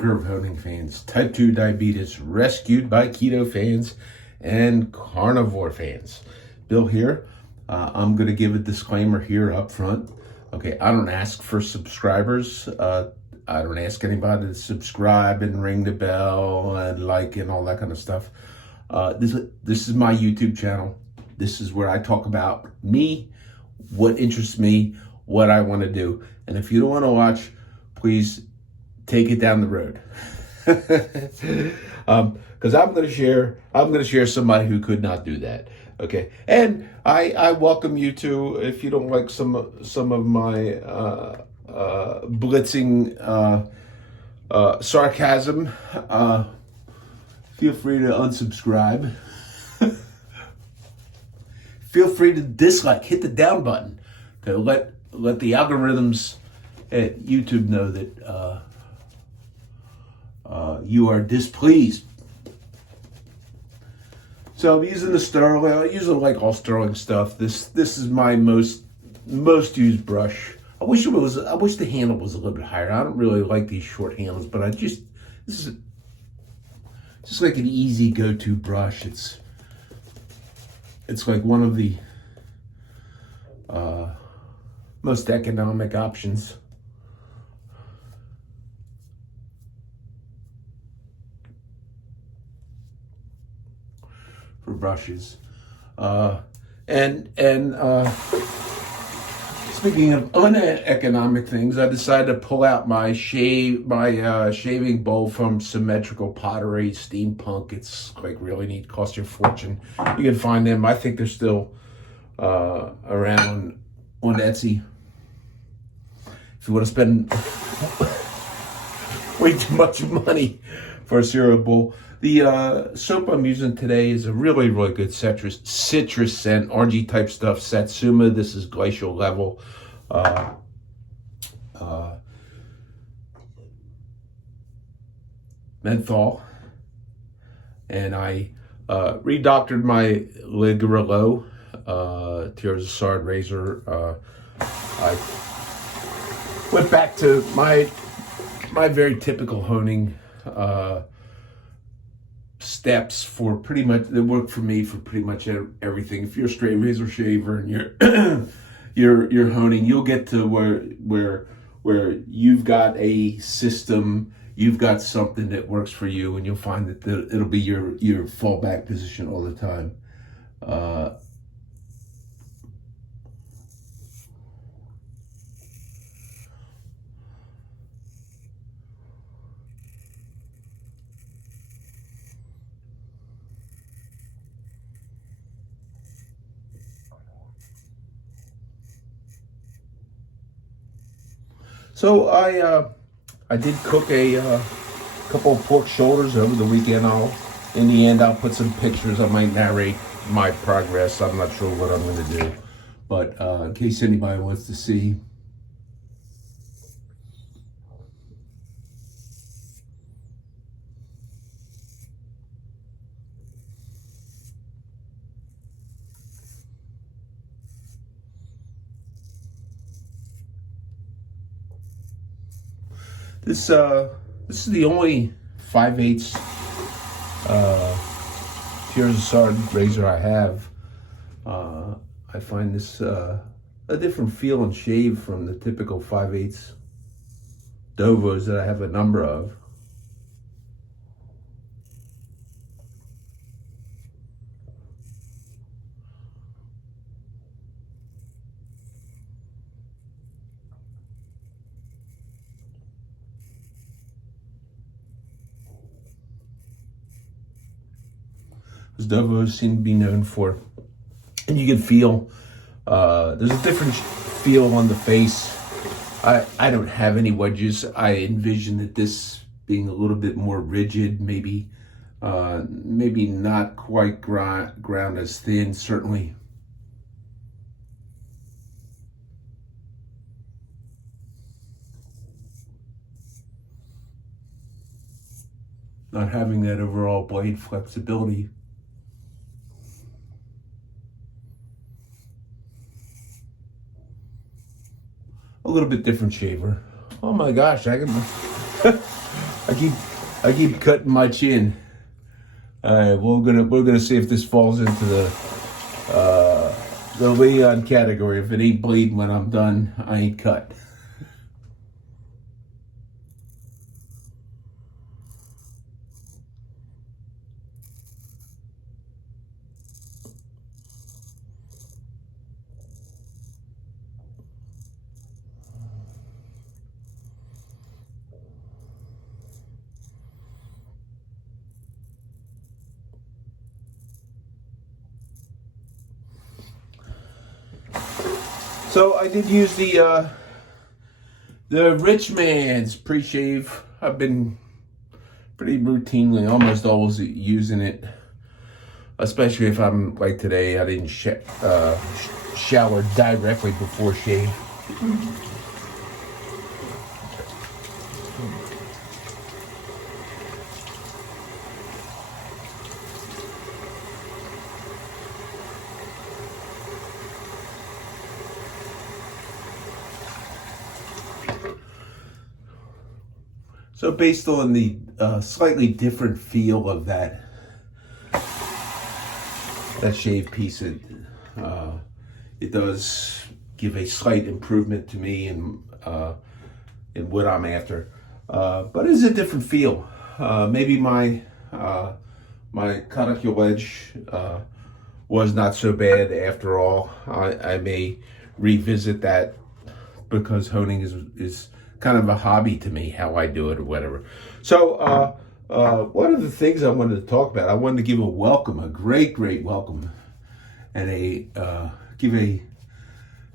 SuperCurve honing fans, type 2 diabetes rescued by keto fans, and carnivore fans. Bill here. I'm going to give a disclaimer here up front. Okay, I don't ask for subscribers. I don't ask anybody to subscribe and ring the bell and like and all that kind of stuff. This is my YouTube channel. This is where I talk about me, what interests me, what I want to do. And if you don't want to watch, please take it down the road. Because I'm going to share somebody who could not do that. Okay, and I welcome you to, if you don't like some of my blitzing sarcasm, feel free to unsubscribe. Feel free to dislike, hit the down button to let the algorithms at YouTube know that you are displeased. So I'm using the Sterling. I usually like all Sterling stuff. This is my most used brush. I wish the handle was a little bit higher. I don't really like these short handles, but this is just like an easy go-to brush. It's like one of the most economic options. For brushes. Speaking of uneconomic things, I decided to pull out my shaving bowl from Symmetrical Pottery Steampunk. It's like really neat, cost you a fortune. You can find them. I think they're still around on Etsy. If you want to spend way too much money for a cereal bowl. The soap I'm using today is a really good citrus scent, orangey type stuff. Satsuma. This is Glacial Level. Menthol. And I redoctored my Ligorello Tears of Sard razor. I went back to my very typical honing steps for pretty much that work for me for pretty much everything. If you're a straight razor shaver and you're honing, you'll get to where you've got a system, you've got something that works for you, and you'll find that it'll be your fallback position all the time. So I did cook a couple of pork shoulders over the weekend. In the end, I'll put some pictures. I might narrate my progress. I'm not sure what I'm going to do, but in case anybody wants to see. This is the only 5/8 Tears of Sard razor I have. I find this a different feel and shave from the typical 5/8 Dovos that I have a number of. Dovos seem to be known for, and you can feel there's a different feel on the face. I don't have any wedges. I envision that this being a little bit more rigid, maybe not quite ground as thin, certainly. Not having that overall blade flexibility. a little bit different shaver. Oh my gosh, I I keep cutting my chin. All right, we're gonna see if this falls into the Leon category. If it ain't bleeding when I'm done, I ain't cut. So I did use the Rich Man's pre-shave. I've been pretty routinely, almost always using it, especially if I'm like today. I didn't shower directly before shave. So based on the slightly different feel of that shave piece, it does give a slight improvement to me in what I'm after. But it's a different feel. Maybe my cuticle edge was not so bad after all. I may revisit that because honing is kind of a hobby to me, how I do it or whatever. So one of the things I wanted to talk about, I wanted to give a welcome, a great welcome, and give a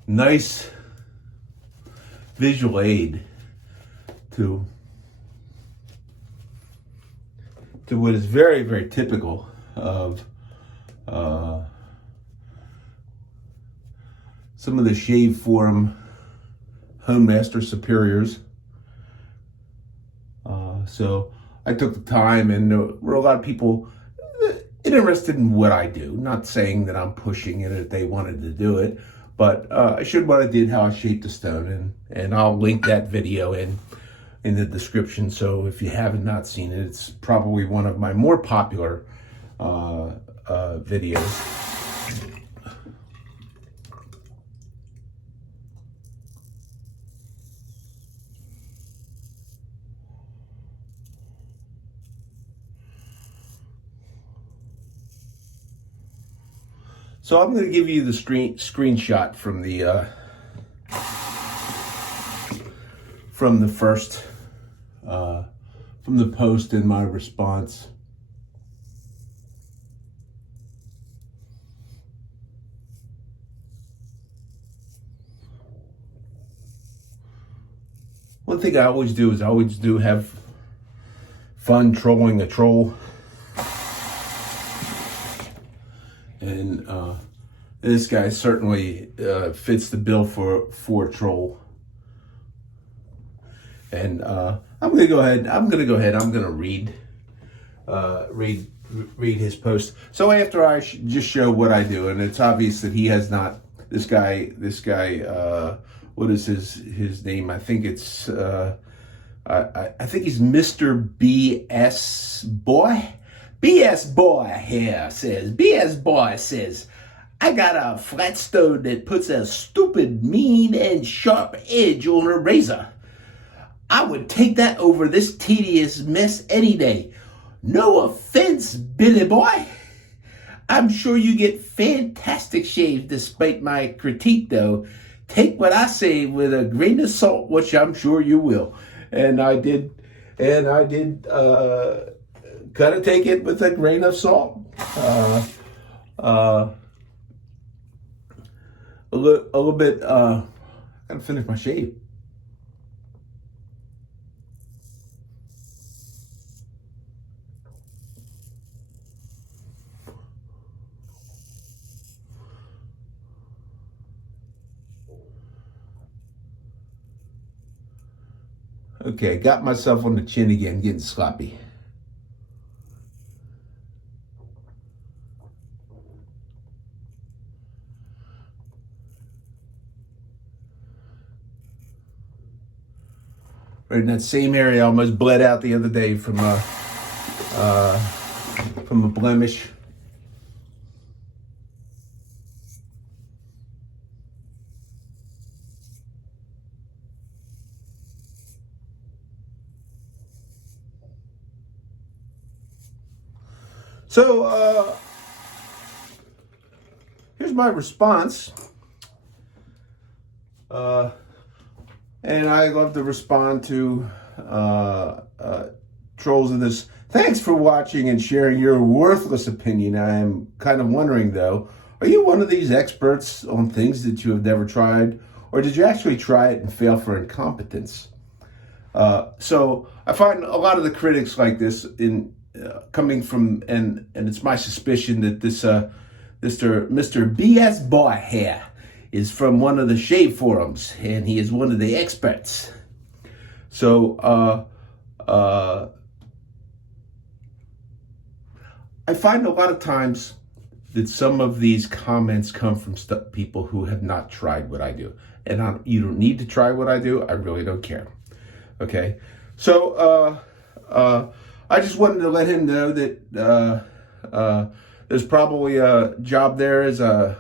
nice visual aid to what is very typical of some of the shave forum Honemaster superiors. So I took the time, and there were a lot of people interested in what I do. Not saying that I'm pushing it if they wanted to do it, but I showed what I did, how I shaped the stone, and I'll link that video in the description. So if you haven't not seen it, it's probably one of my more popular videos. So I'm going to give you the screenshot from the first from the post in my response. One thing I always do is have fun trolling a troll. And this guy certainly fits the bill for a troll. And I'm gonna go ahead. I'm gonna read his post. So after I just show what I do, and it's obvious that he has not. This guy. What is his name? I think it's. I think he's Mr. BS Boy. BS Boy says, I got a flat stone that puts a stupid, mean, and sharp edge on a razor. I would take that over this tedious mess any day. No offense, Billy Boy. I'm sure you get fantastic shaves despite my critique, though. Take what I say with a grain of salt, which I'm sure you will. And I did gotta take it with a grain of salt. A little bit. Gotta finish my shave. Okay, got myself on the chin again, getting sloppy. right in that same area. I almost bled out the other day from a blemish. So here's my response. And I love to respond to trolls of this. Thanks for watching and sharing your worthless opinion. I am kind of wondering, though, are you one of these experts on things that you have never tried? Or did you actually try it and fail for incompetence? So I find a lot of the critics like this in coming from, and it's my suspicion that this Mr. BS Boy here is from one of the shave forums, and he is one of the experts. So I find a lot of times that some of these comments come from people who have not tried what I do. And you don't need to try what I do. I really don't care. Okay? So I just wanted to let him know that there's probably a job there as a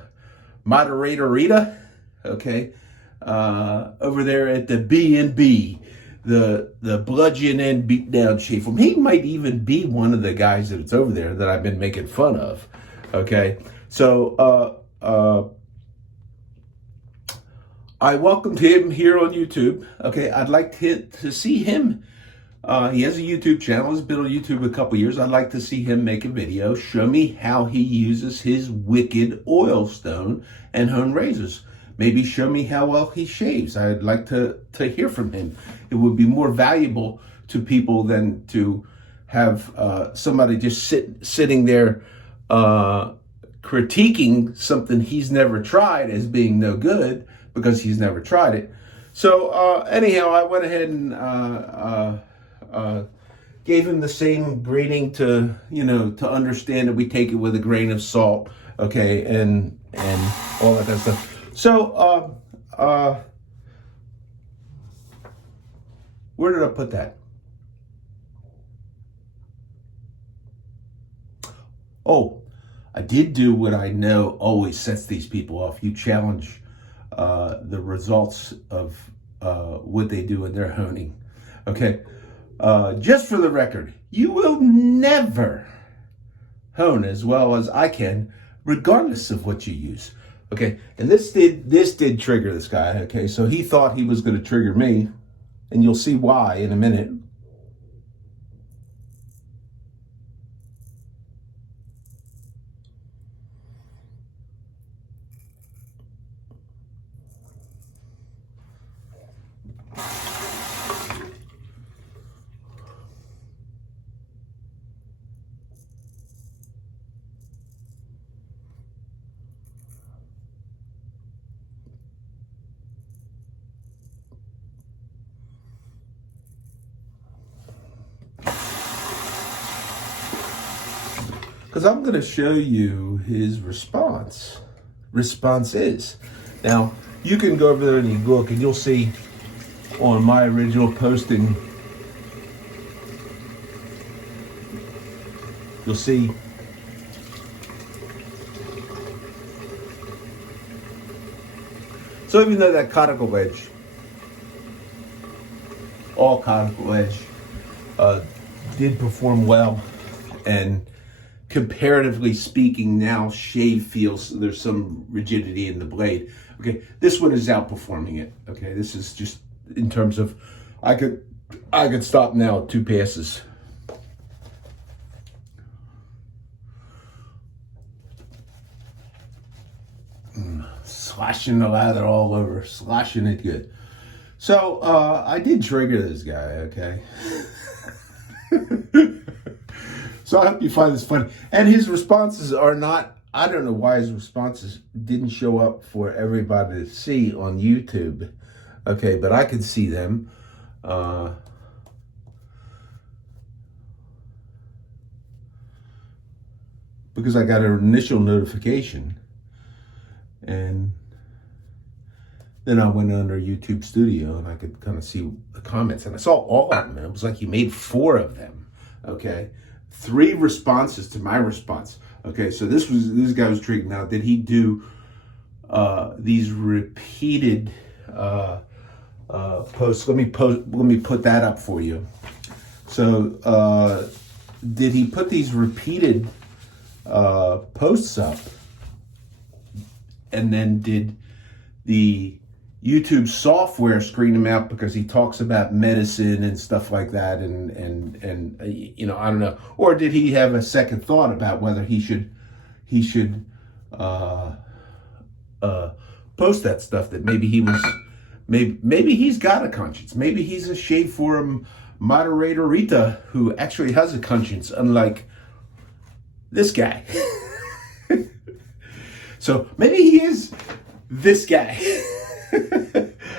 moderator, okay, over there at the B&B, the bludgeon and beat down shave form. He might even be one of the guys that's over there that I've been making fun of, okay. So I welcomed him here on YouTube. Okay, I'd like to see him. He has a YouTube channel. He's been on YouTube a couple years. I'd like to see him make a video, show me how he uses his wicked oil stone and hone razors. Maybe show me how well he shaves. I'd like to hear from him. It would be more valuable to people than to have somebody just sitting there critiquing something he's never tried as being no good because he's never tried it. So anyhow, I went ahead and gave him the same grading to understand that we take it with a grain of salt, okay, and all that kind of stuff. So, where did I put that? Oh, I did do what I know always sets these people off. You challenge the results of what they do in their honing, okay? Just for the record, you will never hone as well as I can, regardless of what you use. Okay, and this did trigger this guy. Okay, so he thought he was going to trigger me, and you'll see why in a minute. Because I'm going to show you his response. Responses. Now, you can go over there and you look, and you'll see on my original posting, you'll see so even though that conical edge, all conical edge, did perform well, and comparatively speaking, now shave feels there's some rigidity in the blade. Okay, this one is outperforming it. Okay, this is just in terms of I could stop now at 2 passes. Slashing the lather all over, slashing it good. So I did trigger this guy. Okay. So I hope you find this funny. And his responses are not, I don't know why his responses didn't show up for everybody to see on YouTube. Okay, but I could see them. Because I got an initial notification. And Then I went under YouTube Studio and I could kind of see the comments, and I saw all of them. And it was like he made 4 of them. Okay, 3 responses to my response. Okay, so this guy was intrigued. Now, did he do these repeated posts? Let me put that up for you. So did he put these repeated posts up, and then did the YouTube software screen them out because he talks about medicine and stuff like that, and you know, I don't know, or did he have a second thought about whether he should post that stuff, that maybe he's got a conscience, maybe he's a Shade Forum moderator Rita who actually has a conscience, unlike this guy. So maybe he is this guy.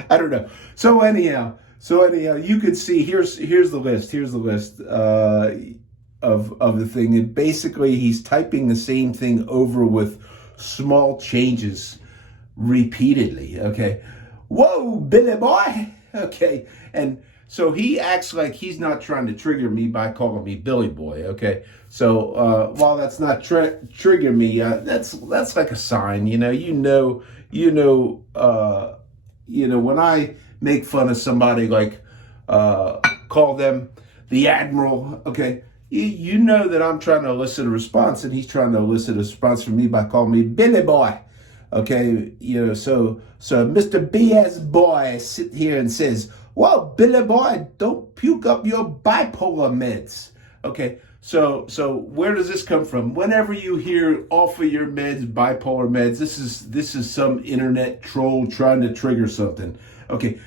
I don't know. So anyhow, you can see here's the list. Here's the list of the thing. And basically, he's typing the same thing over with small changes repeatedly. Okay. Whoa, Billy boy. Okay. And so he acts like he's not trying to trigger me by calling me Billy boy. Okay. So while that's not trigger me, that's like a sign. When I make fun of somebody, like call them the Admiral, okay, you know that I'm trying to elicit a response, and he's trying to elicit a response from me by calling me Billy boy, okay, so Mr. BS boy sit here and says, well, Billy boy, don't puke up your bipolar meds, okay. So where does this come from? Whenever you hear off of your meds, bipolar meds, this is some internet troll trying to trigger something. Okay,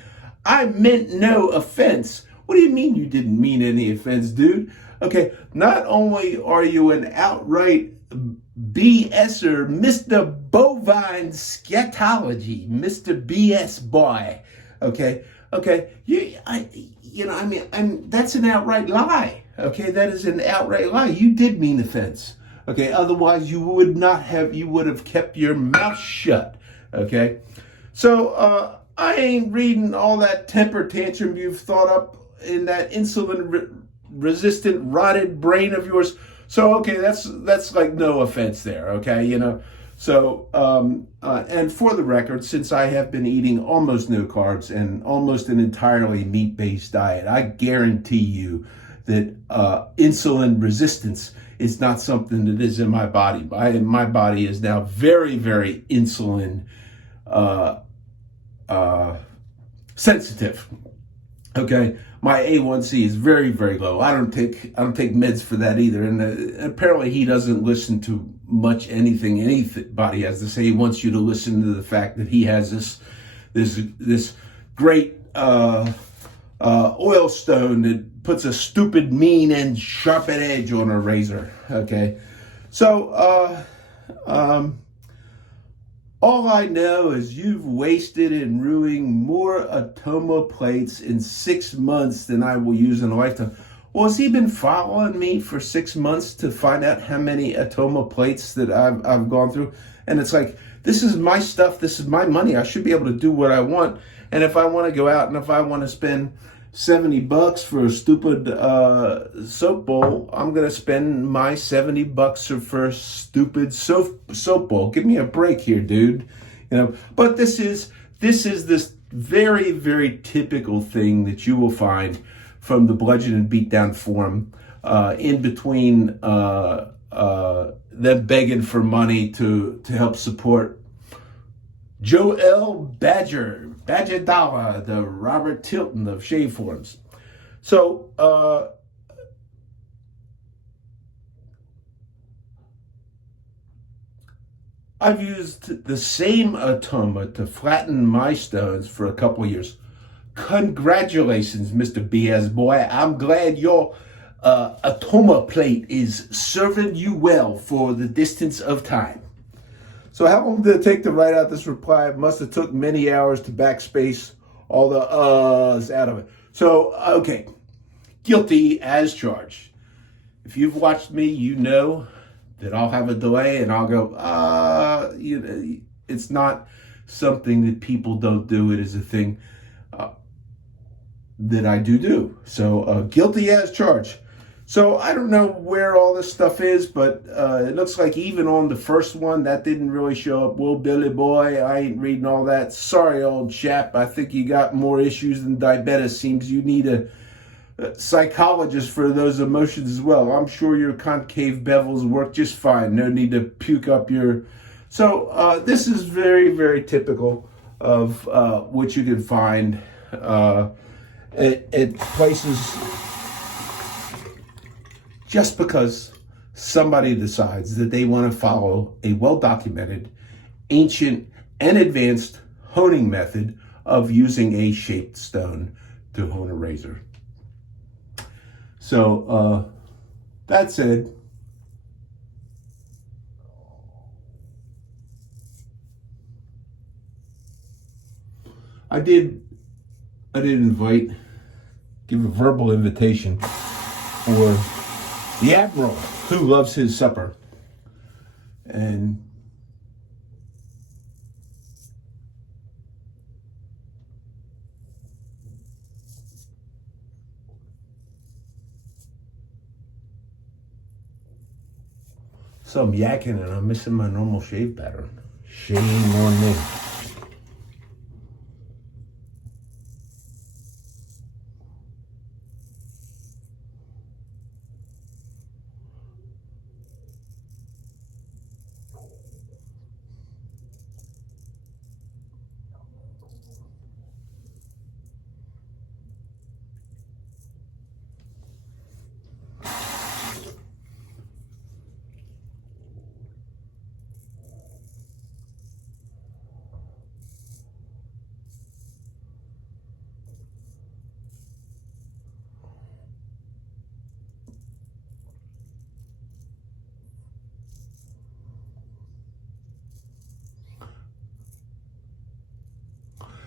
I meant no offense. What do you mean you didn't mean any offense, dude? Okay, not only are you an outright BSer, Mr. Bovine Scatology, Mr. BS boy. Okay, that's an outright lie. Okay, that is an outright lie. You did mean offense. Okay, otherwise you would have kept your mouth shut. Okay, so I ain't reading all that temper tantrum you've thought up in that insulin resistant rotted brain of yours. So okay, that's like no offense there. Okay, So and for the record, since I have been eating almost no carbs and almost an entirely meat-based diet, I guarantee you that insulin resistance is not something that is in my body. My body is now very, very insulin sensitive. Okay, my A1C is very, very low. I don't take meds for that either. And apparently, he doesn't listen to much anything anybody has to say. He wants you to listen to the fact that he has this great oil stone that puts a stupid, mean, and sharp edge on a razor. Okay, so all I know is you've wasted and ruined more Atoma plates in 6 months than I will use in a lifetime. Well, has he been following me for 6 months to find out how many Atoma plates that I've gone through? And it's like, this is my stuff. This is my money. I should be able to do what I want. And if I want to go out and if I want to spend $70 for a stupid soap bowl, I'm going to spend my $70 for a stupid soap bowl. Give me a break here, dude. But this is this very, very typical thing that you will find from the Bludgeon and Beatdown forum, in between them begging for money to help support Joel Badger Dollar, the Robert Tilton of Shade Forums. So I've used the same Atoma to flatten my stones for a couple of years. Congratulations, Mr. BS boy. I'm glad your Atoma plate is serving you well for the distance of time. So how long did it take to write out this reply? It must have took many hours to backspace all the uhs out of it. So, okay, guilty as charged. If you've watched me, you know that I'll have a delay and I'll go, it's not something that people don't do. It is a thing that I do. So guilty as charged. So I don't know where all this stuff is, but it looks like even on the first one, that didn't really show up. Well, Billy boy, I ain't reading all that. Sorry, old chap. I think you got more issues than diabetes. Seems you need a psychologist for those emotions as well. I'm sure your concave bevels work just fine. No need to puke up your... So this is very, very typical of what you can find at places, just because somebody decides that they want to follow a well-documented, ancient, and advanced honing method of using a shaped stone to hone a razor. So that said, I did give a verbal invitation for the Admiral who loves his supper. And so I'm yakking and I'm missing my normal shave pattern. Shame on me.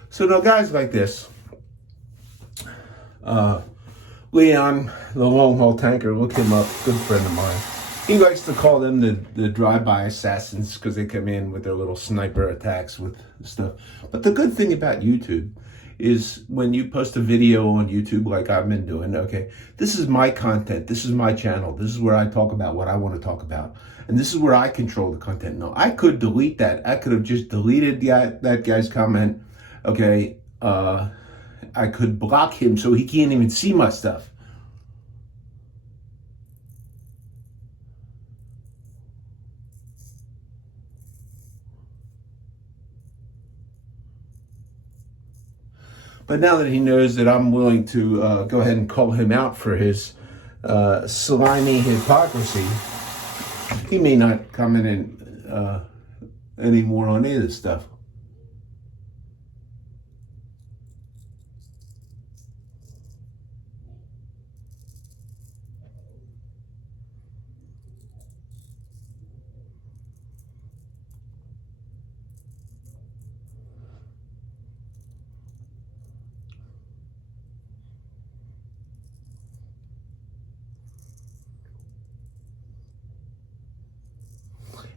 So now guys like this, Leon, the long haul tanker, look him up, good friend of mine. He likes to call them the drive-by assassins because they come in with their little sniper attacks with stuff. But the good thing about YouTube is when you post a video on YouTube like I've been doing, okay, this is my content, this is my channel, this is where I talk about what I want to talk about. And this is where I control the content. No, I could delete that. I could have just deleted that guy's comment. Okay, I could block him so he can't even see my stuff. But now that he knows that I'm willing to go ahead and call him out for his slimy hypocrisy, he may not comment in anymore on any of this stuff.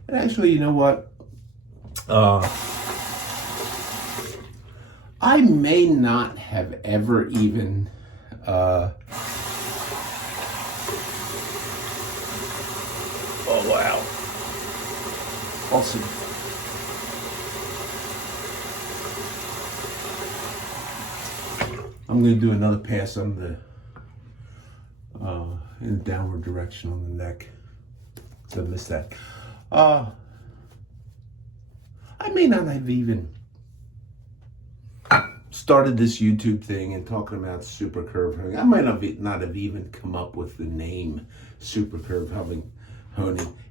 And actually, you know what? I may not have ever even oh wow. Awesome. I'm going to do another pass on the in the downward direction on the neck. So I missed that. I may not have even started this YouTube thing and talking about SuperCurve. I might not have even come up with the name SuperCurve honing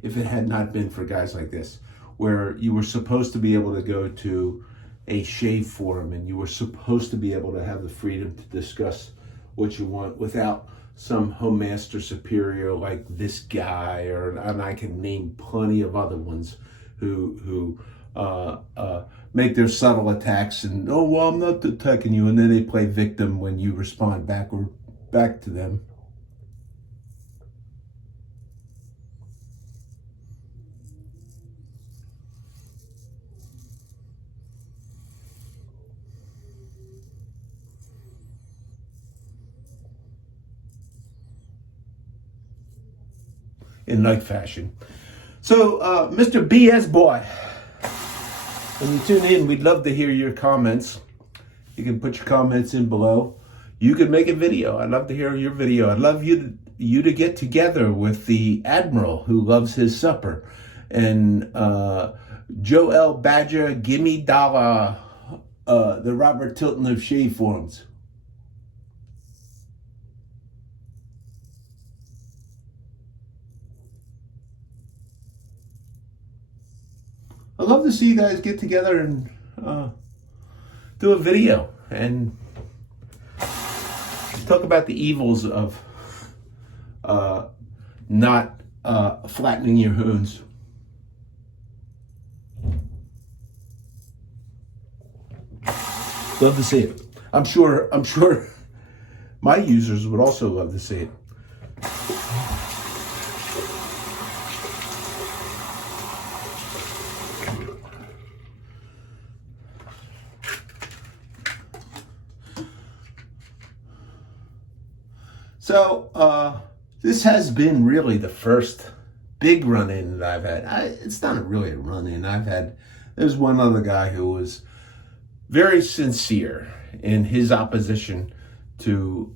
if it had not been for guys like this, where you were supposed to be able to go to a shave forum and you were supposed to be able to have the freedom to discuss what you want without some Honemaster superior like this guy, and I can name plenty of other ones who make their subtle attacks and, oh, well, I'm not attacking you, and then they play victim when you respond back to them. in like fashion. So, Mr. BS Boy, when you tune in, we'd love to hear your comments. You can put your comments in below. You can make a video. I'd love to hear your video. I'd love you to get together with the Admiral who loves his supper. And Joel Badger, Gimme Dollar, the Robert Tilton of shave forums. I'd love to see you guys get together and do a video and talk about the evils of not flattening your hoons. Love to see it. I'm sure my users would also love to see it. So, this has been really the first big run-in that I've had. It's not really a run-in. There's one other guy who was very sincere in his opposition to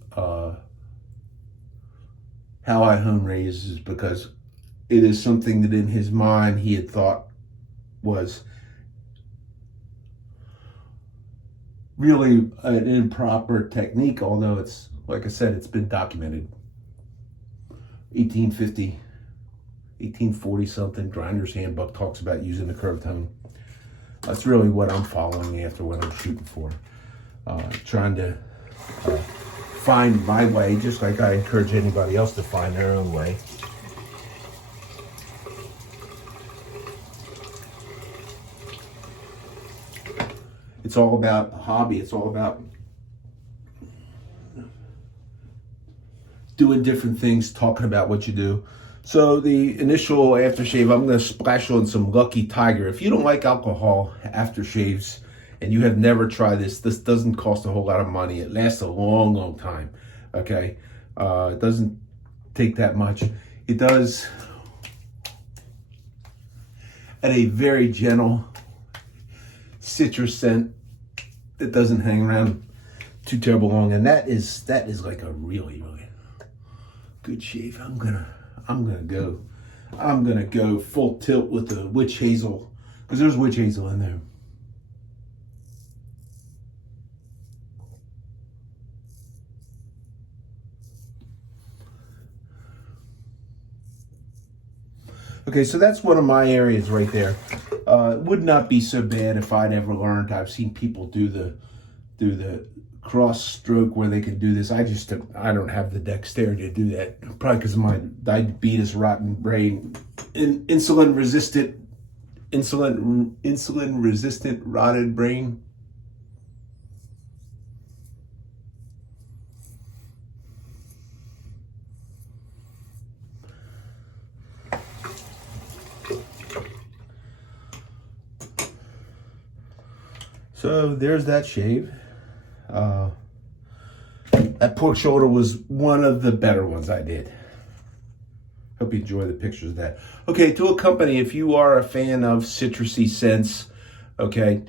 how I home raise, because it is something that in his mind he had thought was really an improper technique, although it's, like I said, it's been documented. 1850, 1840 something, Grinder's Handbook talks about using the curved hone. That's really what I'm following after, what I'm shooting for. Trying to find my way, just like I encourage anybody else to find their own way. It's all about a hobby. It's all about doing different things, talking about what you do. So the initial aftershave, I'm going to splash on some Lucky Tiger. If you don't like alcohol aftershaves and you have never tried this doesn't cost a whole lot of money. It lasts a long, long time. Okay, it doesn't take that much. It does at a very gentle citrus scent that doesn't hang around too terrible long, and that is like a really, really good shave. I'm gonna go full tilt with the witch hazel, because there's witch hazel in there. Okay, so that's one of my areas right there. It would not be so bad if I'd ever learned. I've seen people do the cross stroke where they can do this. I don't have the dexterity to do that. Probably because of my diabetes, rotten brain, insulin resistant rotted brain. So there's that shave. That pork shoulder was one of the better ones I did. Hope you enjoy the pictures of that. Okay, to accompany, if you are a fan of citrusy scents, okay,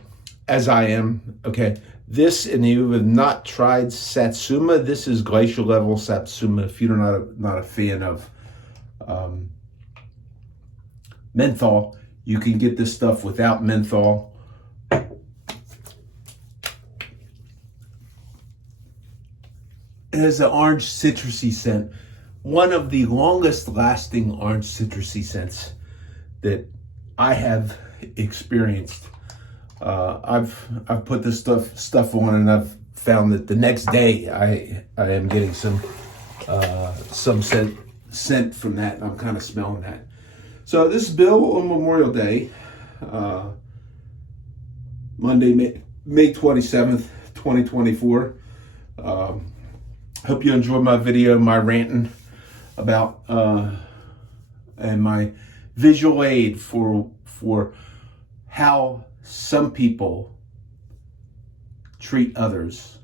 as I am, okay, this, and you have not tried Satsuma, this is glacier level Satsuma. If you're not a fan of menthol, you can get this stuff without menthol. It has an orange citrusy scent. One of the longest lasting orange citrusy scents that I have experienced. I've put this stuff on, and I've found that the next day I am getting some scent from that, and I'm kind of smelling that. So this is Bill on Memorial Day, Monday, May 27th, 2024. Hope you enjoyed my video, my ranting about and my visual aid for how some people treat others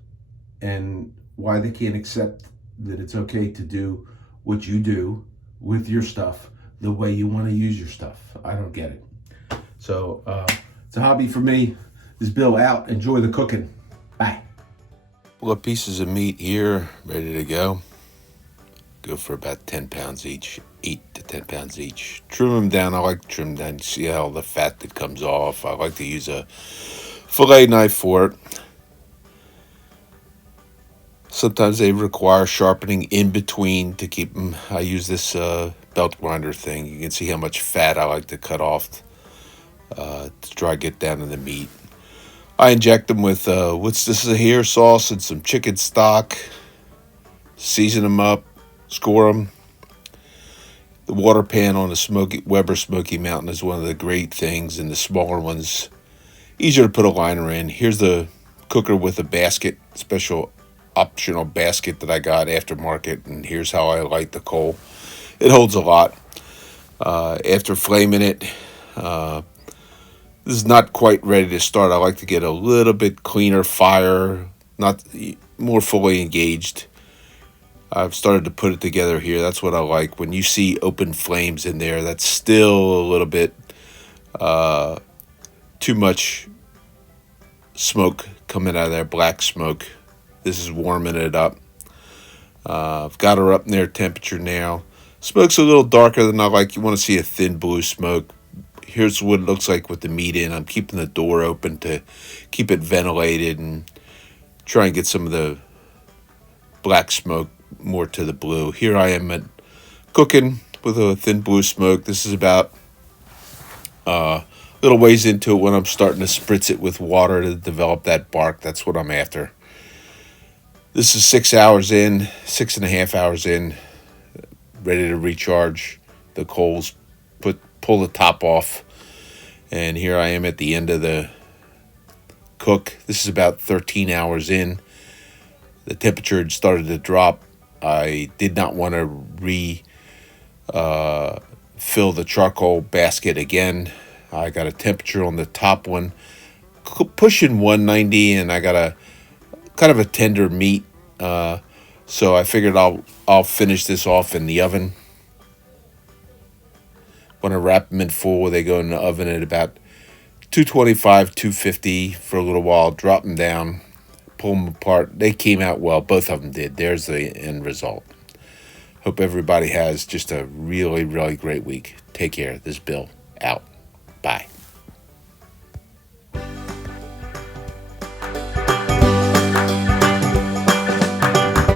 and why they can't accept that it's okay to do what you do with your stuff the way you want to use your stuff. I don't get it. So it's a hobby for me. This is Bill out. Enjoy the cooking. Bye. Couple of pieces of meat here, ready to go. Go for about 10 pounds each, 8 to 10 pounds each. Trim them down. I like to trim them down. See how the fat that comes off. I like to use a fillet knife for it. Sometimes they require sharpening in between to keep them. I use this belt grinder thing. You can see how much fat I like to cut off to try to get down to the meat. I inject them with this is a hair sauce and some chicken stock. Season them up, score them. The water pan on the Weber Smoky Mountain is one of the great things, and the smaller ones, easier to put a liner in. Here's the cooker with a basket, special optional basket that I got aftermarket, and here's how I light the coal. It holds a lot. After flaming it, this is not quite ready to start. I like to get a little bit cleaner fire, not more fully engaged. I've started to put it together here. That's what I like. When you see open flames in there, that's still a little bit too much smoke coming out of there, black smoke. This is warming it up. I've got her up near temperature now. Smoke's a little darker than I like. You want to see a thin blue smoke. Here's what it looks like with the meat in. I'm keeping the door open to keep it ventilated and try and get some of the black smoke more to the blue. Here I am cooking with a thin blue smoke. This is about a little ways into it when I'm starting to spritz it with water to develop that bark. That's what I'm after. This is 6 hours in, 6.5 hours in, ready to recharge the coals, pull the top off, and here I am at the end of the cook. This is about 13 hours in. The temperature had started to drop. I did not want to fill the charcoal basket again. I got a temperature on the top one pushing 190, and I got a kind of a tender meat. So I figured I'll finish this off in the oven. When I wrap them in foil, they go in the oven at about 225, 250 for a little while. Drop them down, pull them apart. They came out well. Both of them did. There's the end result. Hope everybody has just a really, really great week. Take care. This is Bill. Out. Bye.